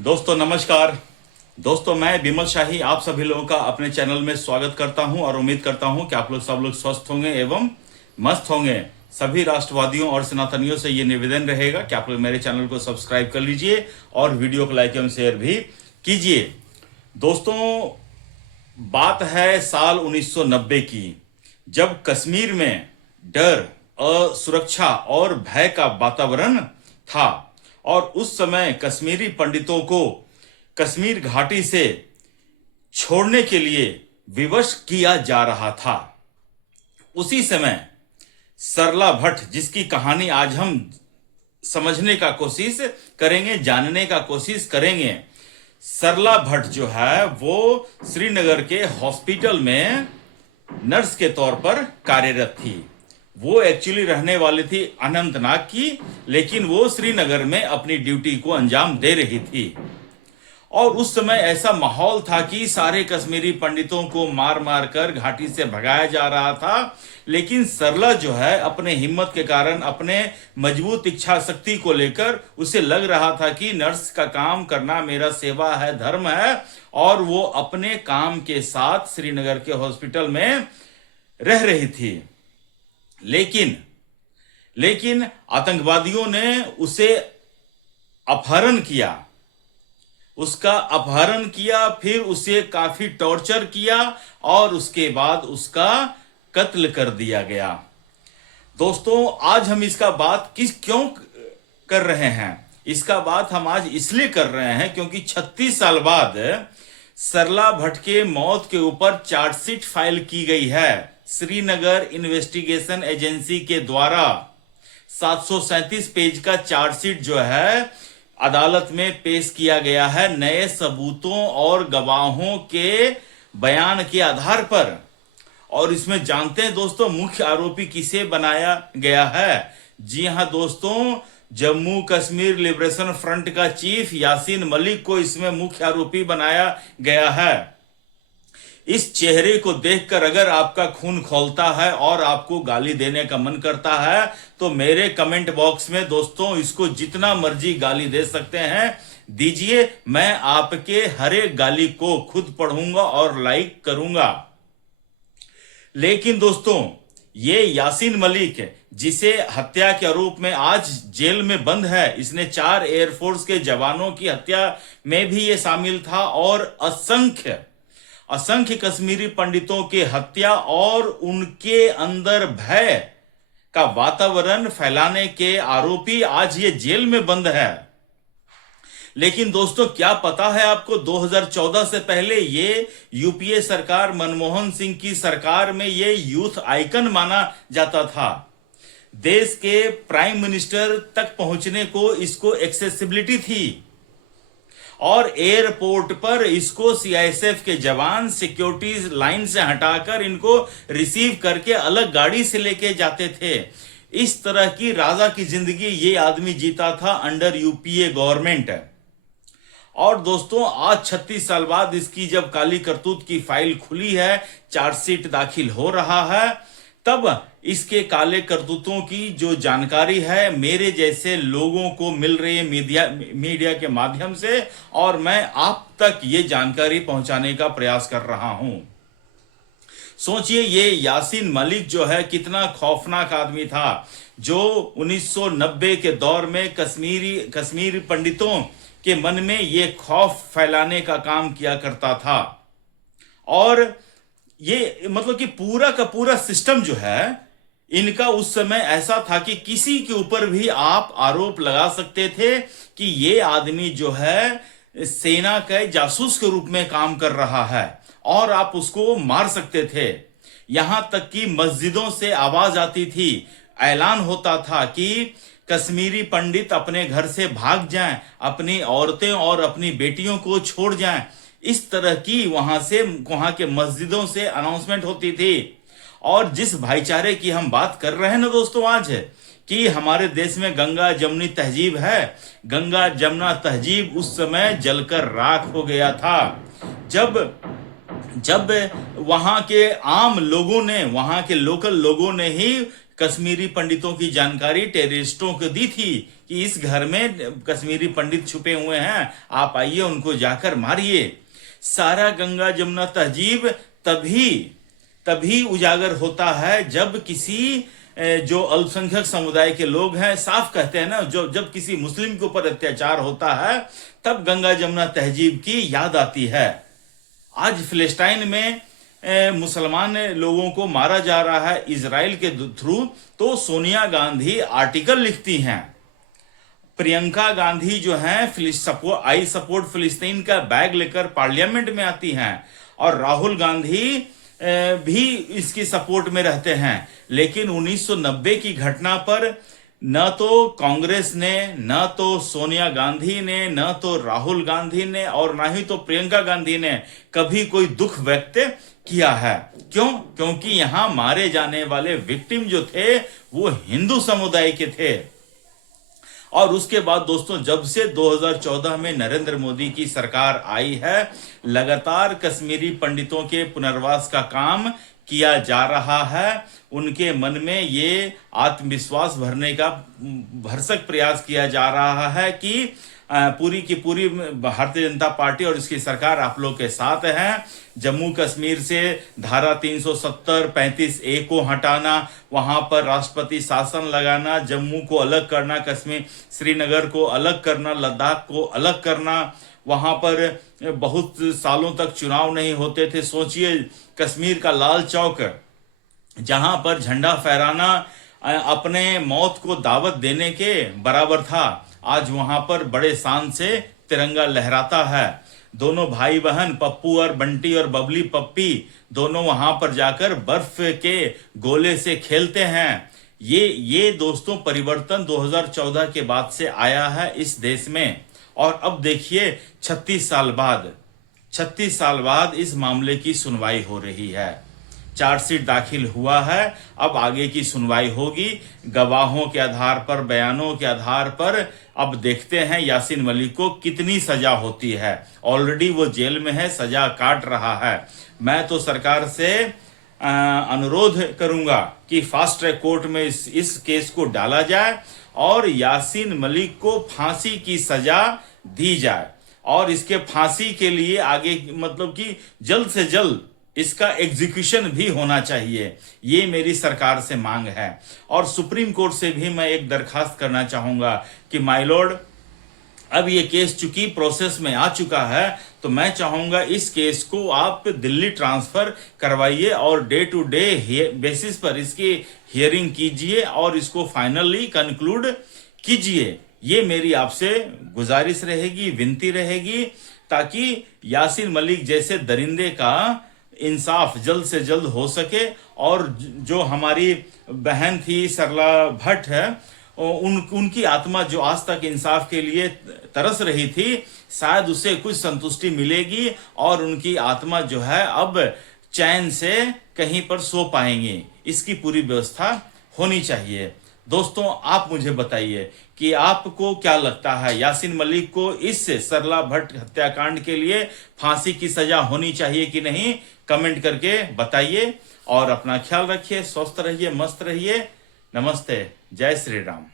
दोस्तों नमस्कार। दोस्तों मैं विमल शाही आप सभी लोगों का अपने चैनल में स्वागत करता हूं और उम्मीद करता हूं कि आप लोग सब लोग स्वस्थ होंगे एवं मस्त होंगे। सभी राष्ट्रवादियों और सनातनियों से ये निवेदन रहेगा कि आप लोग मेरे चैनल को सब्सक्राइब कर लीजिए और वीडियो को लाइक एवं शेयर भी कीजिए। दोस्तों बात है साल 1990 की, जब कश्मीर में डर, असुरक्षा और भय का वातावरण था और उस समय कश्मीरी पंडितों को कश्मीर घाटी से छोड़ने के लिए विवश किया जा रहा था। उसी समय सरला भट्ट, जिसकी कहानी आज हम समझने का कोशिश करेंगे, जानने का कोशिश करेंगे। सरला भट्ट जो है वो श्रीनगर के हॉस्पिटल में नर्स के तौर पर कार्यरत थी। वो एक्चुअली रहने वाली थी अनंतनाग की, लेकिन वो श्रीनगर में अपनी ड्यूटी को अंजाम दे रही थी। और उस समय ऐसा माहौल था कि सारे कश्मीरी पंडितों को मार मार कर घाटी से भगाया जा रहा था। लेकिन सरला जो है अपने हिम्मत के कारण, अपने मजबूत इच्छा शक्ति को लेकर उसे लग रहा था कि नर्स का काम करना मेरा सेवा है, धर्म है, और वो अपने काम के साथ श्रीनगर के हॉस्पिटल में रह रही थी। लेकिन आतंकवादियों ने उसे अपहरण किया, उसका अपहरण किया, फिर उसे काफी टॉर्चर किया और उसके बाद उसका कत्ल कर दिया गया। दोस्तों आज हम इसका बात क्यों कर रहे हैं? इसका बात हम आज इसलिए कर रहे हैं क्योंकि 36 साल बाद सरला भट्ट के मौत के ऊपर चार्जशीट फाइल की गई है श्रीनगर इन्वेस्टिगेशन एजेंसी के द्वारा। 737 पेज का चार्जशीट जो है अदालत में पेश किया गया है नए सबूतों और गवाहों के बयान के आधार पर। और इसमें जानते हैं दोस्तों मुख्य आरोपी किसे बनाया गया है? जी हां दोस्तों, जम्मू कश्मीर लिबरेशन फ्रंट का चीफ यासीन मलिक को इसमें मुख्य आरोपी बनाया गया है। इस चेहरे को देखकर अगर आपका खून खौलता है और आपको गाली देने का मन करता है तो मेरे कमेंट बॉक्स में दोस्तों इसको जितना मर्जी गाली दे सकते हैं, दीजिए। मैं आपके हर एक गाली को खुद पढ़ूंगा और लाइक करूंगा। लेकिन दोस्तों ये यासीन मलिक, जिसे हत्या के आरोप में आज जेल में बंद है, इसने 4 एयरफोर्स के जवानों की हत्या में भी ये शामिल था और असंख्य कश्मीरी पंडितों की हत्या और उनके अंदर भय का वातावरण फैलाने के आरोपी आज ये जेल में बंद है। लेकिन दोस्तों क्या पता है आपको, 2014 से पहले ये यूपीए सरकार, मनमोहन सिंह की सरकार में ये यूथ आइकन माना जाता था। देश के प्राइम मिनिस्टर तक पहुंचने को इसको एक्सेसिबिलिटी थी और एयरपोर्ट पर इसको सीआईएसएफ के जवान सिक्योरिटी लाइन से हटाकर इनको रिसीव करके अलग गाड़ी से लेके जाते थे। इस तरह की राजा की जिंदगी ये आदमी जीता था अंडर यूपीए गवर्नमेंट। और दोस्तों आज 36 साल बाद इसकी जब काली करतूत की फाइल खुली है, चार्जशीट दाखिल हो रहा है, तब इसके काले करतूतों की जो जानकारी है मेरे जैसे लोगों को मिल रही है मीडिया के माध्यम से, और मैं आप तक ये जानकारी पहुंचाने का प्रयास कर रहा हूं। सोचिए ये यासीन मलिक जो है कितना खौफनाक आदमी था, जो 1990 के दौर में कश्मीरी पंडितों के मन में ये खौफ फैलाने का काम किया करता था। और ये मतलब कि पूरा का पूरा सिस्टम जो है इनका उस समय ऐसा था कि किसी के ऊपर भी आप आरोप लगा सकते थे कि ये आदमी जो है सेना के जासूस के रूप में काम कर रहा है और आप उसको मार सकते थे। यहां तक कि मस्जिदों से आवाज आती थी, ऐलान होता था कि कश्मीरी पंडित अपने घर से भाग जाएं, अपनी औरतें और अपनी बेटियों को छोड़ जाएं। इस तरह की वहां के मस्जिदों से अनाउंसमेंट होती थी। और जिस भाईचारे की हम बात कर रहे हैं ना दोस्तों आज, कि हमारे देश में गंगा जमुनी तहजीब है, गंगा जमुना तहजीब उस समय जलकर राख हो गया था जब वहां के आम लोगों ने, वहां के लोकल लोगों ने ही कश्मीरी पंडितों की जानकारी टेररिस्टों को दी थी कि इस घर में कश्मीरी पंडित छुपे हुए हैं, आप आइए उनको जाकर मारिए। सारा गंगा जमुना तहजीब तभी तभी उजागर होता है जब किसी जो अल्पसंख्यक समुदाय के लोग हैं साफ कहते हैं ना, जब किसी मुस्लिम के ऊपर अत्याचार होता है तब गंगा जमुना तहजीब की याद आती है। आज फिलिस्तीन में मुसलमान लोगों को मारा जा रहा है इजराइल के थ्रू, तो सोनिया गांधी आर्टिकल लिखती हैं, प्रियंका गांधी जो हैं आई सपोर्ट फिलिस्तीन का बैग लेकर पार्लियामेंट में आती हैं, और राहुल गांधी भी इसकी सपोर्ट में रहते हैं। लेकिन 1990 की घटना पर न तो कांग्रेस ने, न तो सोनिया गांधी ने, न तो राहुल गांधी ने, और ना ही तो प्रियंका गांधी ने कभी कोई दुख व्यक्त किया है। क्यों? क्योंकि यहां मारे जाने वाले विक्टिम जो थे वो हिंदू समुदाय के थे। और उसके बाद दोस्तों, जब से 2014 में नरेंद्र मोदी की सरकार आई है, लगातार कश्मीरी पंडितों के पुनर्वास का काम किया जा रहा है। उनके मन में ये आत्मविश्वास भरने का भरसक प्रयास किया जा रहा है कि पूरी की पूरी भारतीय जनता पार्टी और इसकी सरकार आप लोग के साथ है। जम्मू कश्मीर से धारा 370, 35A को हटाना, वहां पर राष्ट्रपति शासन लगाना, जम्मू को अलग करना, कश्मीर श्रीनगर को अलग करना, लद्दाख को अलग करना, वहां पर बहुत सालों तक चुनाव नहीं होते थे। सोचिए, कश्मीर का लाल चौक जहां पर झंडा फहराना अपने मौत को दावत देने के बराबर था, आज वहां पर बड़े शान से तिरंगा लहराता है। दोनों भाई बहन पप्पू और बंटी और बबली पप्पी दोनों वहां पर जाकर बर्फ के गोले से खेलते हैं। ये दोस्तों परिवर्तन 2014 के बाद से आया है इस देश में। और अब देखिए 36 साल बाद इस मामले की सुनवाई हो रही है। चार्जशीट दाखिल हुआ है, अब आगे की सुनवाई होगी गवाहों के आधार पर, बयानों के आधार पर। अब देखते हैं यासीन मलिक को कितनी सजा होती है। ऑलरेडी वो जेल में है, सजा काट रहा है। मैं तो सरकार से अनुरोध करूंगा कि फास्ट ट्रैक कोर्ट में इस केस को डाला जाए और यासीन मलिक को फांसी की सजा दी जाए, और इसके फांसी के लिए आगे मतलब कि जल्द से जल्द इसका एग्जीक्यूशन भी होना चाहिए। ये मेरी सरकार से मांग है। और सुप्रीम कोर्ट से भी मैं एक दरखास्त करना चाहूंगा कि माय लॉर्ड, अब ये केस चूंकि प्रोसेस में आ चुका है, तो मैं चाहूंगा इस केस को आप दिल्ली ट्रांसफर करवाइए और डे टू डे बेसिस पर इसकी हियरिंग कीजिए और इसको फाइनली कंक्लूड कीजिए। ये मेरी आपसे गुजारिश रहेगी, विनती रहेगी, ताकि यासीन मलिक जैसे दरिंदे का इंसाफ जल्द से जल्द हो सके। और जो हमारी बहन थी सरला भट्ट है, उनकी आत्मा जो आज तक इंसाफ के लिए तरस रही थी, शायद उसे कुछ संतुष्टि मिलेगी और उनकी आत्मा जो है अब चैन से कहीं पर सो पाएंगी। इसकी पूरी व्यवस्था होनी चाहिए। दोस्तों, आप मुझे बताइए कि आपको क्या लगता है, यासीन मलिक को इस सरला भट्ट हत्याकांड के लिए फांसी की सजा होनी चाहिए कि नहीं? कमेंट करके बताइए और अपना ख्याल रखिए, स्वस्थ रहिए, मस्त रहिए। नमस्ते, जय श्री राम।